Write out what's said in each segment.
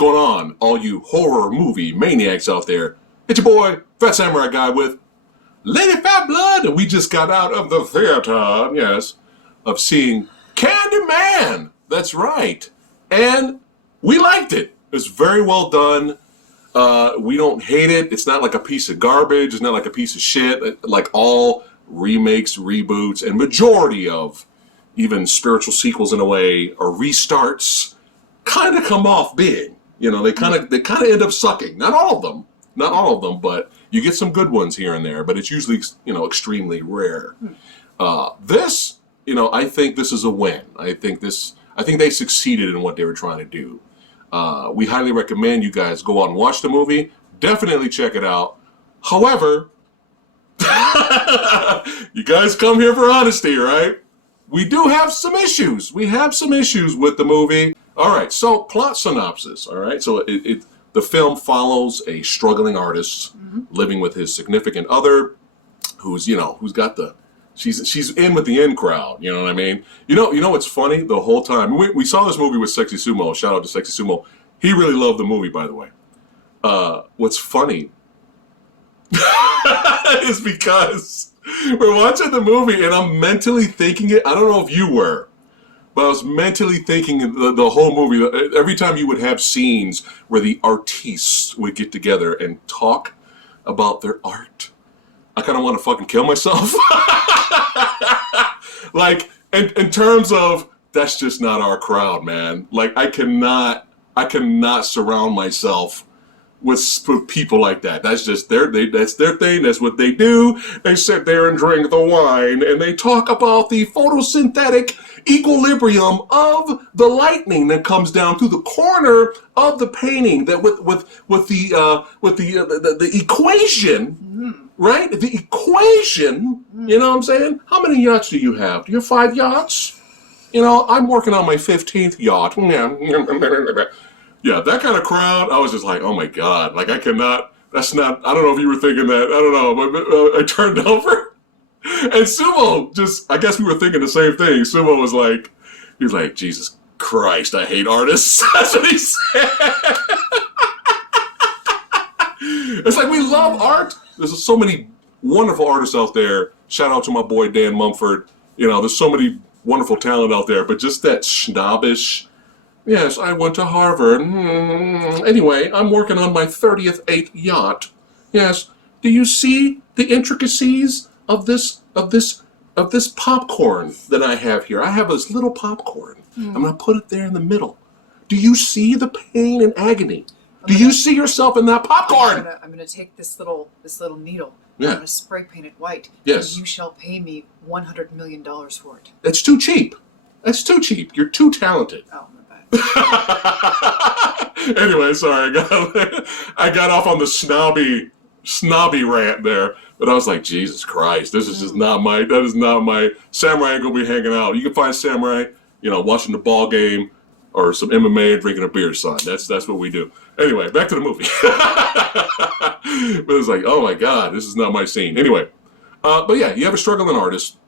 going on, all you horror movie maniacs out there? It's your boy, Fat Samurai Guy with Lady Fat Blood, and we just got out of the theater, yes, of seeing Candyman. That's right. And we liked it. It was very well done. We don't hate it. It's not like a piece of garbage. It's not like a piece of shit. Like all remakes, reboots, and majority of even spiritual sequels in a way, or restarts, kind of come off big. You know, they kind of end up sucking. Not all of them, but you get some good ones here and there. But it's usually, you know, extremely rare. This, you know, I think this is a win. I think they succeeded in what they were trying to do. We highly recommend you guys go out and watch the movie. Definitely check it out. However, you guys come here for honesty, right? We do have some issues. We have some issues with the movie. All right, so plot synopsis. All right, so the film follows a struggling artist living with his significant other, who's got the she's in with the in crowd. You know what I mean? You know what's funny? The whole time we saw this movie with Sexy Sumo. Shout out to Sexy Sumo. He really loved the movie, by the way. What's funny is because we're watching the movie and I'm mentally thinking it. I don't know if you were, but I was mentally thinking the whole movie. Every time you would have scenes where the artistes would get together and talk about their art, I kind of want to fucking kill myself. Like, in terms of, that's just not our crowd, man. Like, I cannot surround myself with people like that. That's just that's their thing. That's what they do. They sit there and drink the wine, and they talk about the photosynthetic equilibrium of the lightning that comes down through the corner of the painting. That with the equation, right? The equation. You know what I'm saying? How many yachts do you have? Do you have 5 yachts? You know, I'm working on my 15th yacht. Yeah, that kind of crowd, I was just like, oh my God, like I cannot, that's not, I don't know if you were thinking that, I don't know, but I turned over, and Sumo I guess we were thinking the same thing. Sumo was like, he was like, Jesus Christ, I hate artists. That's what he said. It's like, we love art. There's so many wonderful artists out there. Shout out to my boy Dan Mumford. You know, there's so many wonderful talent out there, but just that snobbish, yes, I went to Harvard. Anyway, I'm working on my 38th yacht. Yes, do you see the intricacies of this popcorn that I have here? I have this little popcorn. I'm gonna put it there in the middle. Do you see the pain and agony? Do you see yourself in that popcorn? I'm gonna take this little needle. Yeah. I'm gonna spray paint it white. Yes. And you shall pay me $100 million for it. That's too cheap. That's too cheap. You're too talented. Oh, my bad. Anyway, sorry, I got off on the snobby rant there, but I was like, Jesus Christ, this is just that is not my, Samurai ain't gonna be hanging out. You can find Samurai, you know, watching the ball game or some MMA and drinking a beer, son. That's what we do. Anyway, back to the movie. But it's like, oh my God, this is not my scene. Anyway, but yeah, you have a struggling artist.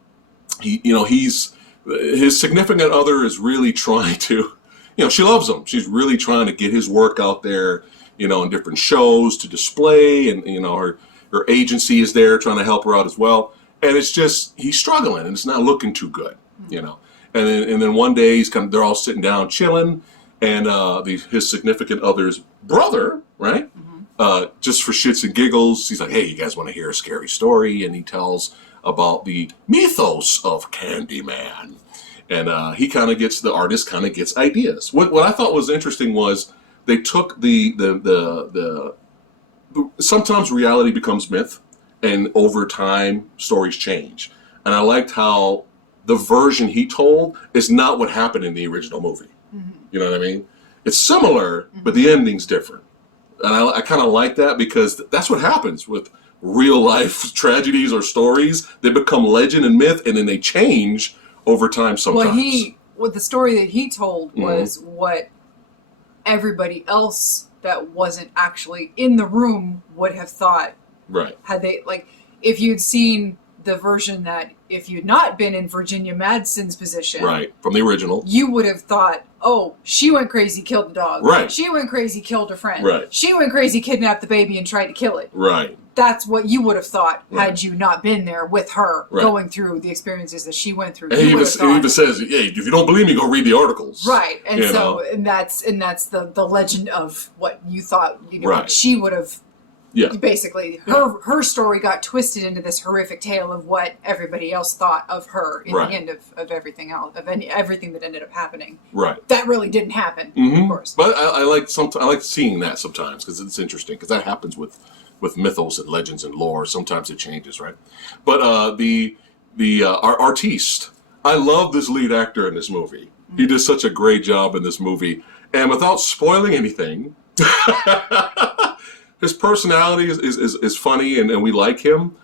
His significant other is really trying to, she loves him. She's really trying to get his work out there, in different shows to display, and her agency is there trying to help her out as well. And it's just, he's struggling, and it's not looking too good, And then one day they're all sitting down chilling, and his significant other's brother, right? Just for shits and giggles, he's like, hey, you guys want to hear a scary story? And he tells about the mythos of Candyman. And the artist kind of gets ideas. What I thought was interesting was they took the sometimes reality becomes myth, and over time stories change. And I liked how the version he told is not what happened in the original movie. You know what I mean? It's similar, but the ending's different. And I kind of like that, because that's what happens with real life tragedies or stories. They become legend and myth, and then they change over time sometimes. Well, the story that he told was what everybody else that wasn't actually in the room would have thought. Right. Had they, if you'd seen the version that if you'd not been in Virginia Madsen's position, Right, from the original. you would have thought, oh, she went crazy, killed the dog. Right. She went crazy, killed her friend. Right. She went crazy, kidnapped the baby, and tried to kill it. Right. That's what you would have thought Right. had you not been there with her, Right. going through the experiences that she went through. And he even says, "Hey, if you don't believe me, go read the articles." Right, and You so know? and that's the legend of what you thought. Right. She would have. Yeah. Basically, her story got twisted into this horrific tale of what everybody else thought of her in Right. the end of everything else, of everything that ended up happening. Right. That really didn't happen, Mm-hmm. of course. But I like seeing that sometimes because it's interesting because that happens with mythos and legends and lore. Sometimes it changes, right? But our artiste, I love this lead actor in this movie. Mm-hmm. He did such a great job in this movie, and without spoiling anything. His personality is funny and we like him,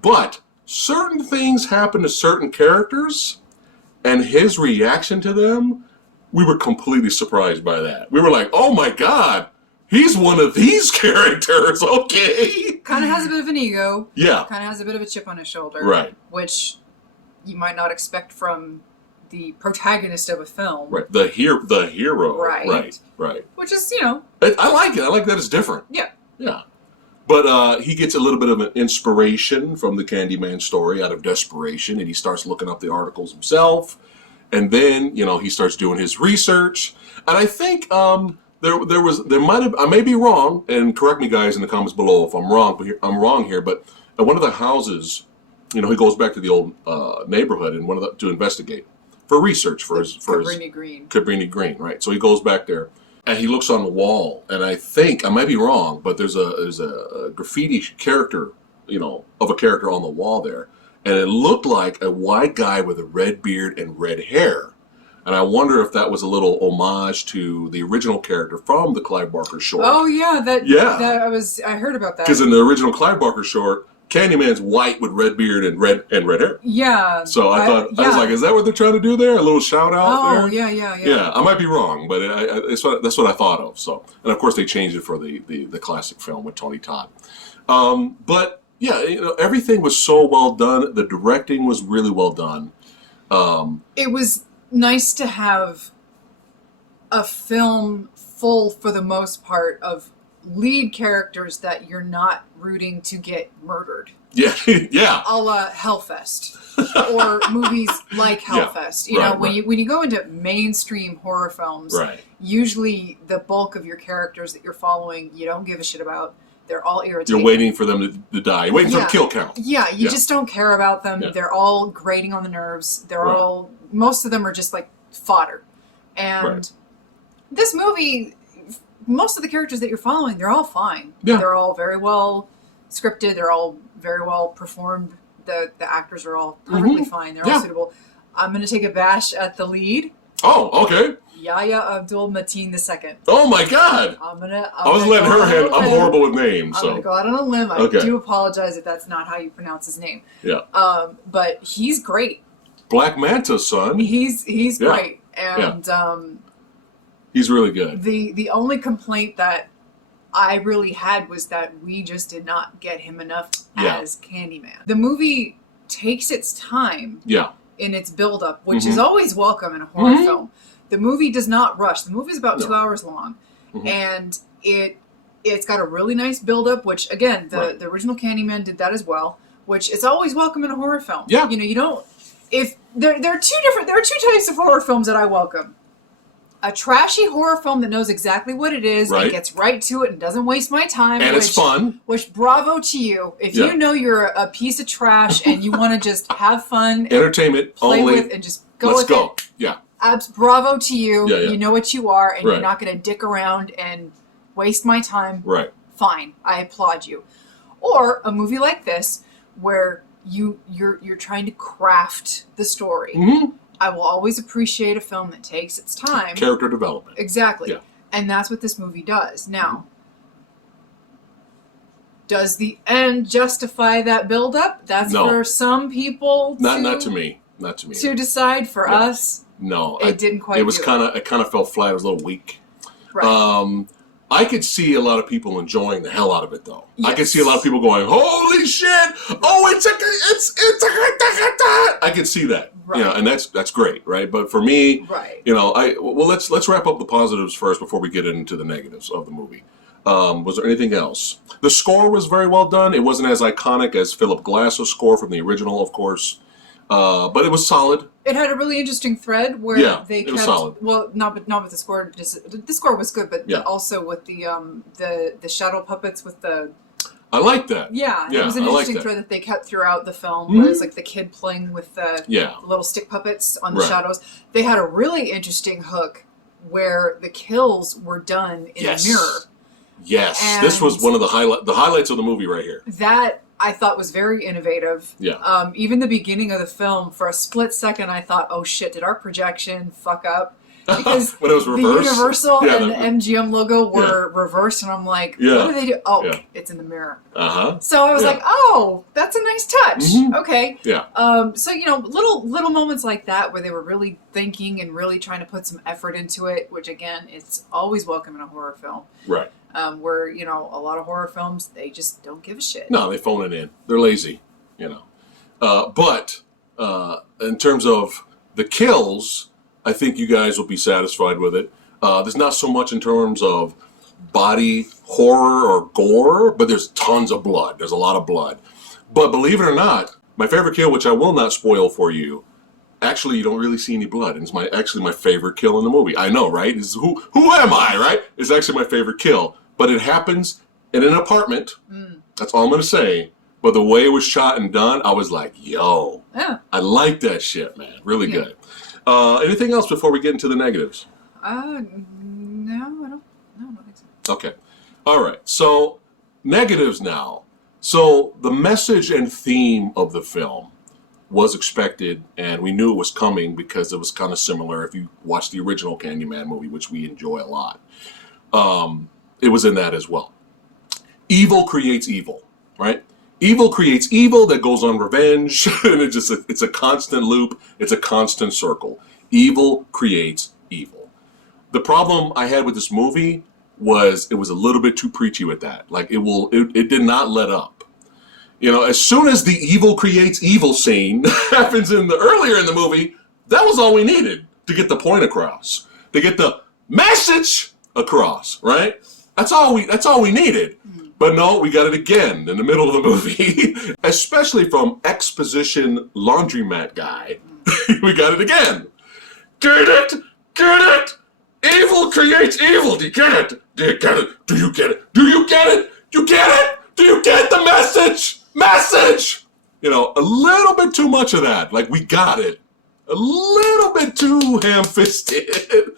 but certain things happen to certain characters, and his reaction to them, we were completely surprised by that. We were like, oh my God, he's one of these characters, okay. Kind of has a bit of an ego. Yeah. Kind of has a bit of a chip on his shoulder. Right. Which you might not expect from the protagonist of a film. Right. The hero. Right. Right. Which is, I like it. I like that it's different. Yeah. Yeah. But he gets a little bit of an inspiration from the Candyman story out of desperation, and he starts looking up the articles himself. And then, he starts doing his research. And I think there might have, I may be wrong, and correct me guys in the comments below if I'm wrong, but I'm wrong here, but at one of the houses, he goes back to the old neighborhood and to investigate for research for his Cabrini Green, right? So he goes back there. And he looks on the wall, and I think I might be wrong, but there's a graffiti character, of a character on the wall there, and it looked like a white guy with a red beard and red hair, and I wonder if that was a little homage to the original character from the Clive Barker short. Oh yeah, I heard about that. Because in the original Clive Barker short, Candyman's white with red beard and red hair. Yeah. So I thought, I was like, is that what they're trying to do there? A little shout out there? Oh, yeah. Yeah, I might be wrong, but that's what I thought of. So, and of course they changed it for the classic film with Tony Todd. But yeah, everything was so well done. The directing was really well done. It was nice to have a film full, for the most part, of lead characters that you're not rooting to get murdered. Yeah, yeah. A la Hellfest, or movies like Hellfest. When you go into mainstream horror films, usually the bulk of your characters that you're following, you don't give a shit about. They're all irritating. You're waiting for them to die. You're waiting for the kill count. Yeah, you just don't care about them. Yeah. They're all grating on the nerves. Most of them are just like fodder. And this movie, most of the characters that you're following, they're all fine. Yeah. They're all very well scripted. They're all very well performed. The actors are all perfectly fine. They're all suitable. I'm going to take a bash at the lead. Oh, okay. Yahya Abdul-Mateen II. Oh my God! I was letting her handle. I'm horrible with names, so I'm gonna go out on a limb. I do apologize if that's not how you pronounce his name. Yeah. But he's great. Black Manta, son. He's great, and he's really good. The only complaint that I really had was that we just did not get him enough as Candyman. The movie takes its time. Yeah. In its build-up, which is always welcome in a horror film. The movie does not rush. The movie is about 2 hours long, and it's got a really nice build-up. Which again, the original Candyman did that as well. Which is always welcome in a horror film. Yeah, you don't. If there are two types of horror films that I welcome. A trashy horror film that knows exactly what it is and gets right to it and doesn't waste my time. And it's fun. Which, bravo to you. If you know you're a piece of trash and you want to just have fun. Entertainment play only. With and just go with it. Yeah. Bravo to you. Yeah. You know what you are and you're not going to dick around and waste my time. Right. Fine. I applaud you. Or a movie like this where you're trying to craft the story. I will always appreciate a film that takes its time. Character development. Exactly. Yeah. And that's what this movie does. Now, does the end justify that build-up? That's for some people. Not to me. Not to me. To decide. For us, no, it didn't quite. It kind of fell flat. It was a little weak. Right. I could see a lot of people enjoying the hell out of it, though. Yes. I could see a lot of people going, "Holy shit! Oh, it's I could see that, right. You know, and that's great, right? But for me, right. You know, let's wrap up the positives first before we get into the negatives of the movie. Was there anything else? The score was very well done. It wasn't as iconic as Philip Glass's score from the original, of course, but it was solid. It had a really interesting thread where they kept. It was solid. Well, not with the score. The score was good, but also with the shadow puppets with the. I like that. Yeah, it was an interesting thread that they kept throughout the film. Mm-hmm. Where it was like the kid playing with the little stick puppets on the shadows. They had a really interesting hook where the kills were done in a mirror. Yes, and this was one of the highlights of the movie right here. That I thought was very innovative. Yeah. Even the beginning of the film, for a split second, I thought, "Oh shit, did our projection fuck up?" Because when it was reversed, the Universal and the MGM logo were reversed, and I'm like, "What do they do?" Oh, it's in the mirror. So I was like, "Oh, that's a nice touch." Mm-hmm. Okay. Yeah. So little moments like that where they were really thinking and really trying to put some effort into it, which again, it's always welcome in a horror film. Right. Where, a lot of horror films, they just don't give a shit. No, they phone it in. They're lazy, But in terms of the kills, I think you guys will be satisfied with it. There's not so much in terms of body horror or gore, but there's tons of blood. There's a lot of blood. But believe it or not, my favorite kill, which I will not spoil for you, actually, you don't really see any blood, and it's actually my favorite kill in the movie. I know, right? It's who am I, right? It's actually my favorite kill. But it happens in an apartment. That's all I'm going to say. But the way it was shot and done, I was like, yo. Yeah. I like that shit, man. Really good. Anything else before we get into the negatives? No, I don't think so. Okay. All right. So, negatives now. So, the message and theme of the film was expected, and we knew it was coming because it was kind of similar if you watch the original Candyman movie, which we enjoy a lot. It was in that as well. Evil creates evil, right? Evil creates evil that goes on revenge, and it's a constant loop. It's a constant circle. Evil creates evil. The problem I had with this movie was it was a little bit too preachy with that. Like it did not let up. As soon as the evil creates evil scene happens earlier in the movie, that was all we needed to get the point across, to get the message across, right? That's all we needed. But no, we got it again in the middle of the movie, especially from exposition laundromat guy. We got it again. Get it? Get it? Evil creates evil. Do you get it? Do you get it? Do you get it? Do you get it? You get it? Do you get the message? Message! A little bit too much of that. Like, we got it. A little bit too ham-fisted.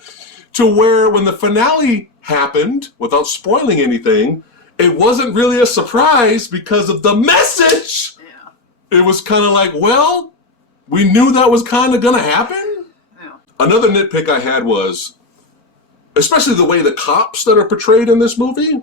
To where when the finale happened, without spoiling anything, it wasn't really a surprise because of the message. Yeah. It was kind of like, well, we knew that was kind of going to happen. Yeah. Another nitpick I had was, especially the way the cops that are portrayed in this movie,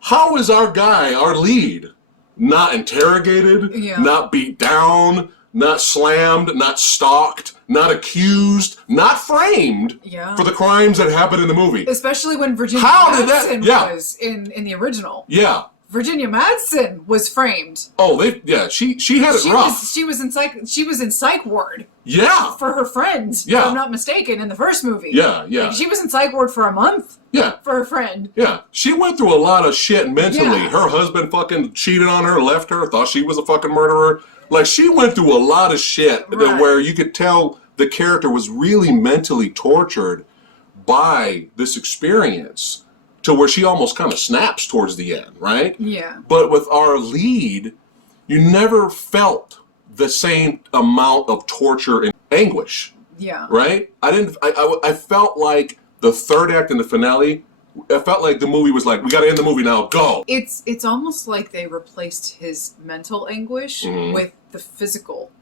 how is our guy, our lead, not interrogated, not beat down, not slammed, not stalked, not accused, not framed for the crimes that happened in the movie? Especially when Virginia Madsen was in the original. Yeah. Virginia Madsen was framed. Oh, she had it rough. She was in psych ward. Yeah. For her friend, if I'm not mistaken, in the first movie. Yeah. Like, she was in psych ward for a month. Yeah. For her friend. Yeah. She went through a lot of shit mentally. Yeah. Her husband fucking cheated on her, left her, thought she was a fucking murderer. Like, she went through a lot of shit where you could tell the character was really mentally tortured by this experience, to where she almost kind of snaps towards the end, right? Yeah. But with our lead, you never felt the same amount of torture and anguish. Yeah. Right? I felt like the third act in the finale, I felt like the movie was like, we gotta end the movie now, go. It's almost like they replaced his mental anguish with the physical.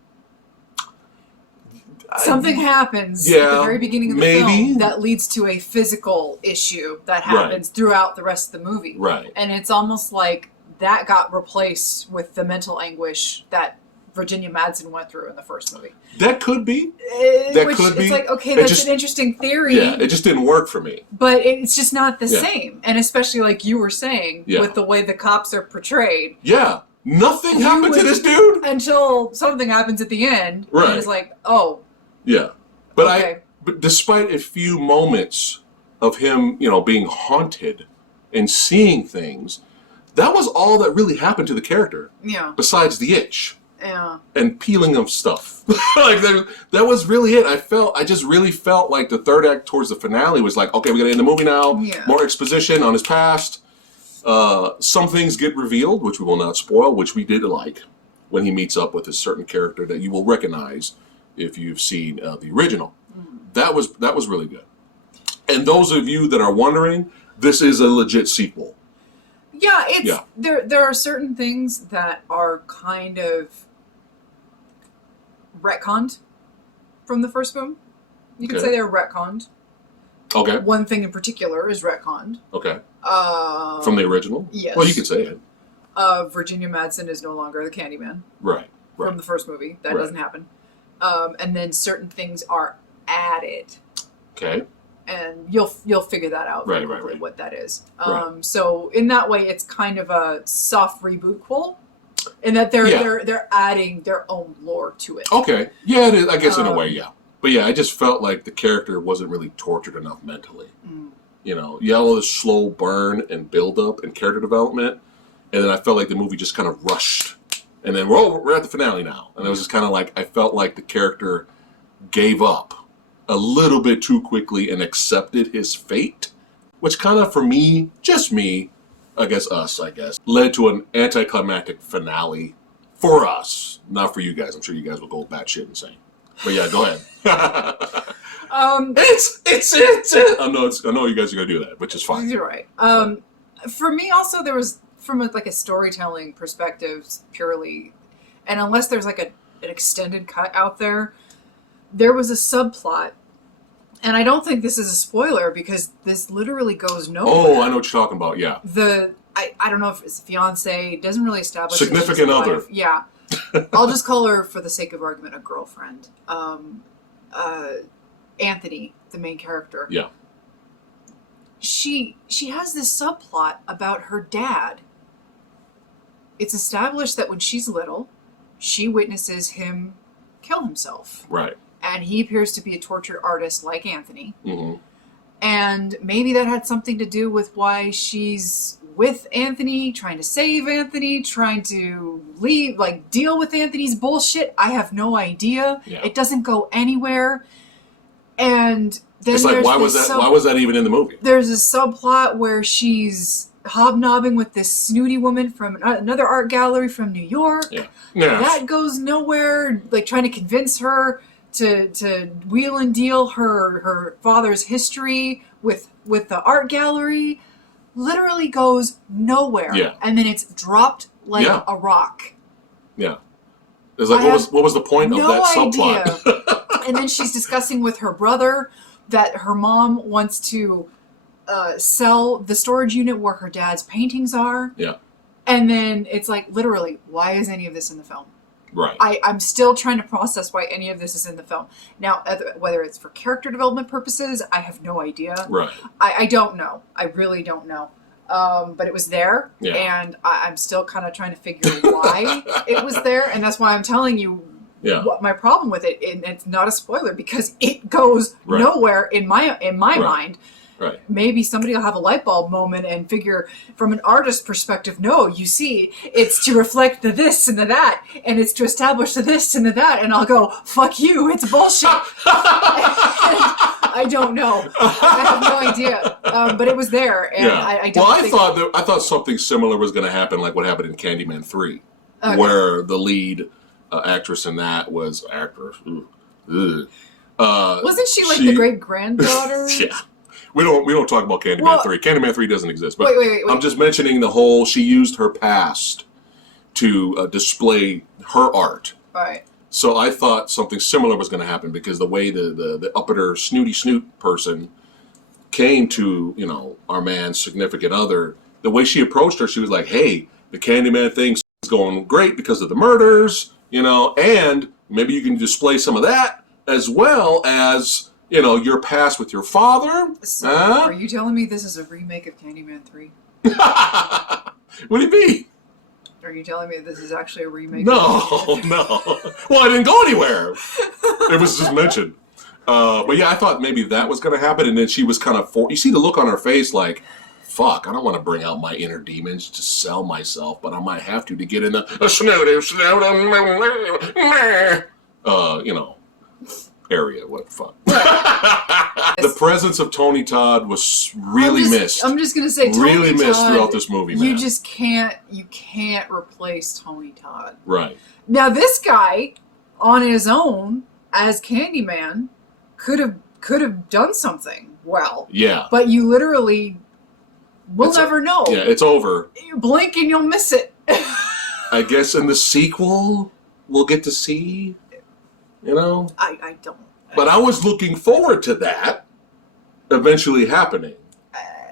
Something happens at the very beginning of the film that leads to a physical issue that happens throughout the rest of the movie. Right. And it's almost like that got replaced with the mental anguish that Virginia Madsen went through in the first movie. That could be. It's like, okay, that's an interesting theory. Yeah, it just didn't work for me. But it's just not the same. And especially like you were saying, with the way the cops are portrayed. Yeah. Nothing happened to this dude. Until something happens at the end. Right. And it's like, oh. Yeah. But but despite a few moments of him, being haunted and seeing things, that was all that really happened to the character. Yeah. Besides the itch. Yeah. And peeling of stuff. Like that was really it. I just really felt like the third act towards the finale was like, okay, we gotta end the movie now. Yeah. More exposition on his past. Some things get revealed, which we will not spoil, which we did like when he meets up with a certain character that you will recognize if you've seen the original. That was really good. And those of you that are wondering, this is a legit sequel. Yeah, there are certain things that are kind of retconned from the first film. You could say they're retconned. Okay. One thing in particular is retconned. Okay. From the original? Yes. Well, you could say it. Virginia Madsen is no longer the Candyman. Right. From the first movie. That doesn't happen. And then certain things are added. Okay. And you'll figure that out very quickly what that is. So in that way, it's kind of a soft reboot-quel, in that they're adding their own lore to it. Okay, yeah, it is, I guess in a way, yeah. But yeah, I just felt like the character wasn't really tortured enough mentally. All this slow burn and build up and character development, and then I felt like the movie just kind of rushed, and then we're at the finale now, and it was just kind of like I felt like the character gave up a little bit too quickly and accepted his fate, which kind of, for me, just me, I guess, led to an anticlimactic finale for us, not for you guys. I'm sure you guys will go batshit insane. But yeah, go ahead. It's I know you guys are gonna do that, which is fine. You're right. For me, also, there was, from a storytelling perspective, purely, and unless there's like an extended cut out there was a subplot, and I don't think this is a spoiler because this literally goes nowhere. Oh, I know what you're talking about, yeah. I don't know if it's fiance, doesn't really establish. Significant other. Wife. Yeah. I'll just call her, for the sake of argument, a girlfriend. Anthony, the main character. Yeah. She has this subplot about her dad. It's established that when she's little, she witnesses him kill himself. Right. And he appears to be a tortured artist like Anthony. Mm-hmm. And maybe that had something to do with why she's with Anthony, trying to save Anthony, trying to deal with Anthony's bullshit. I have no idea. Yeah. It doesn't go anywhere. And then it's like, why was that even in the movie? There's a subplot where she's hobnobbing with this snooty woman from another art gallery from New York. Yeah. That goes nowhere. Like, trying to convince her to wheel and deal her father's history with the art gallery. Literally goes nowhere. Yeah. And then it's dropped like a rock. Yeah. It's like, what was the point of that subplot? And then she's discussing with her brother that her mom wants to sell the storage unit where her dad's paintings are. Yeah. And then it's like, literally, why is any of this in the film? Right. I'm still trying to process why any of this is in the film. Now, whether it's for character development purposes, I have no idea. Right. I don't know. I really don't know. But it was there, and I'm still kind of trying to figure why it was there, and that's why I'm telling you what my problem with it. And it's not a spoiler because it goes nowhere in my mind. Right. Maybe somebody will have a light bulb moment and figure, from an artist's perspective, no, you see, it's to reflect the this and the that, and it's to establish the this and the that, and I'll go, fuck you, it's bullshit. I don't know. I have no idea. But it was there, and I don't think... I thought something similar was going to happen, like what happened in Candyman 3, where the lead actress in that was wasn't she like the great-granddaughter? Yeah. We don't talk about Candyman 3. Candyman 3 doesn't exist. But wait. I'm just mentioning the whole, she used her past to display her art. Right. So I thought something similar was going to happen because the way the uppiter snooty snoot person came to, our man's significant other, the way she approached her, she was like, hey, the Candyman thing's going great because of the murders. You know, and maybe you can display some of that as well as, you know, your past with your father. So, are you telling me this is a remake of Candyman 3? What do you mean? Are you telling me this is actually a remake? No, no. Well, I didn't go anywhere. It was just mentioned. But yeah, I thought maybe that was going to happen, and then she was kind of you see the look on her face like, fuck, I don't want to bring out my inner demons to sell myself, but I might have to get in the you know, area. What the fuck? The presence of Tony Todd was really missed. I'm just gonna say, really missed throughout this movie, man. You just can't replace Tony Todd. Right. Now this guy, on his own, as Candyman, could have done something well. Yeah. But you literally will never know. Yeah, it's over. You blink and you'll miss it. I guess in the sequel we'll get to see. You know? I don't. But I was looking forward to that eventually happening.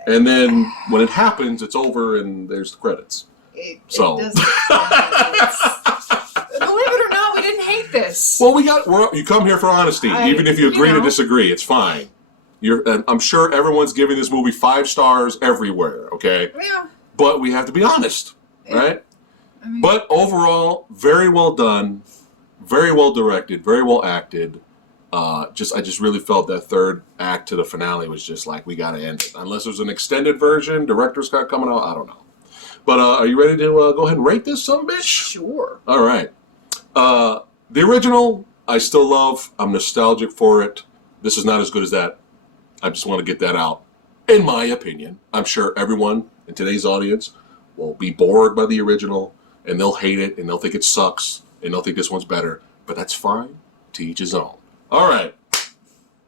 And then when it happens, it's over and there's the credits. It doesn't. Believe it or not, we didn't hate this. Well, you come here for honesty. Even if you agree to disagree, it's fine. I'm sure everyone's giving this movie 5 stars everywhere, okay? Yeah. But we have to be honest, right? I mean, but overall, very well done. Very well directed, very well acted. I just really felt that third act to the finale was just like, we gotta end it. Unless there's an extended version, director's cut coming out, I don't know. But are you ready to go ahead and rate this sumbitch? Sure. All right. The original, I still love. I'm nostalgic for it. This is not as good as that. I just want to get that out. In my opinion, I'm sure everyone in today's audience will be bored by the original, and they'll hate it, and they'll think it sucks, and they'll think this one's better. But that's fine. To each his own. All right.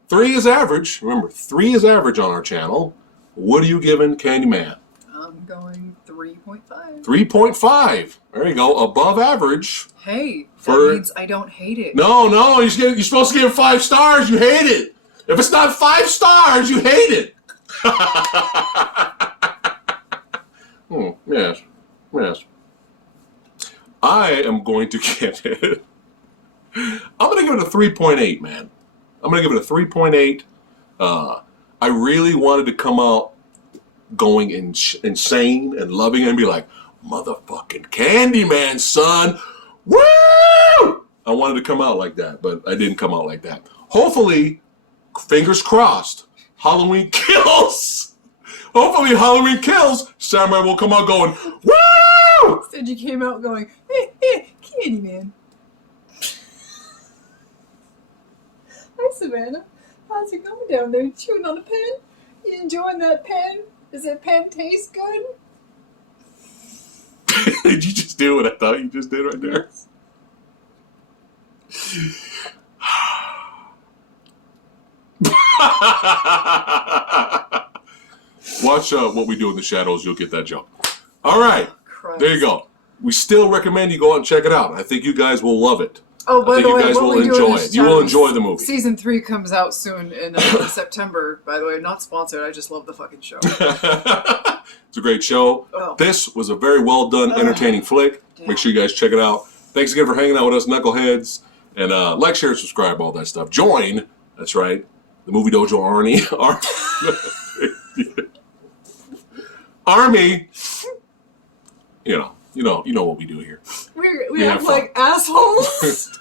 3 is average. Remember, 3 is average on our channel. What are you giving Candyman? I'm going 3.5. 3.5. There you go. Above average. Hey, that means I don't hate it. No, you're supposed to give it 5 stars. You hate it. If it's not 5 stars, you hate it. Yes. I am going to get it. I'm going to give it a 3.8, man. I'm going to give it a 3.8. I really wanted to come out going insane and loving it and be like, motherfucking Candyman, son. Woo! I wanted to come out like that, but I didn't come out like that. Hopefully, fingers crossed, Halloween Kills. Hopefully Halloween Kills, Samurai will come out going, woo! Instead you came out going, Candyman. Hi, Savannah. How's it going down there? Chewing on a pen? You enjoying that pen? Does that pen taste good? Did you just do what I thought you just did right there? Watch What We Do in the Shadows. You'll get that joke. All right. Christ. There you go. We still recommend you go out and check it out. I think you guys will love it. Oh, by the way, you guys will enjoy it. You will enjoy the movie. Season 3 comes out soon in September. By the way, not sponsored. I just love the fucking show. It's a great show. Oh. This was a very well done, entertaining flick. Damn. Make sure you guys check it out. Thanks again for hanging out with us, knuckleheads. And like, share, subscribe, all that stuff. Join. That's right. The Movie Dojo Army. Army. You know what we do here. We act like assholes.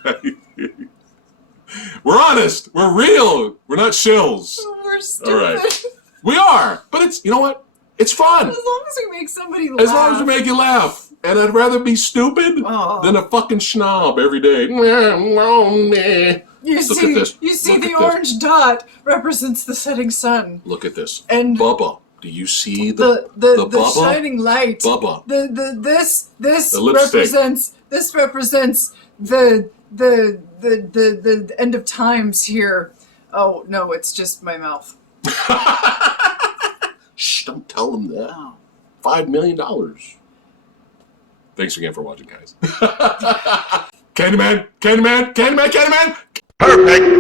We're honest. We're real. We're not shills. We're stupid. All right. We are. But it's, you know what? It's fun. As long as we make somebody laugh. As long as we make you laugh. And I'd rather be stupid than a fucking schnob every day. You see the orange dot represents the setting sun. Look at this. And Bubba. Do you see the shining light? Bubba. This lipstick. represents the end of times here. Oh no, it's just my mouth. Shh! Don't tell them that. Oh. $5 million. Thanks again for watching, guys. Candyman. Perfect.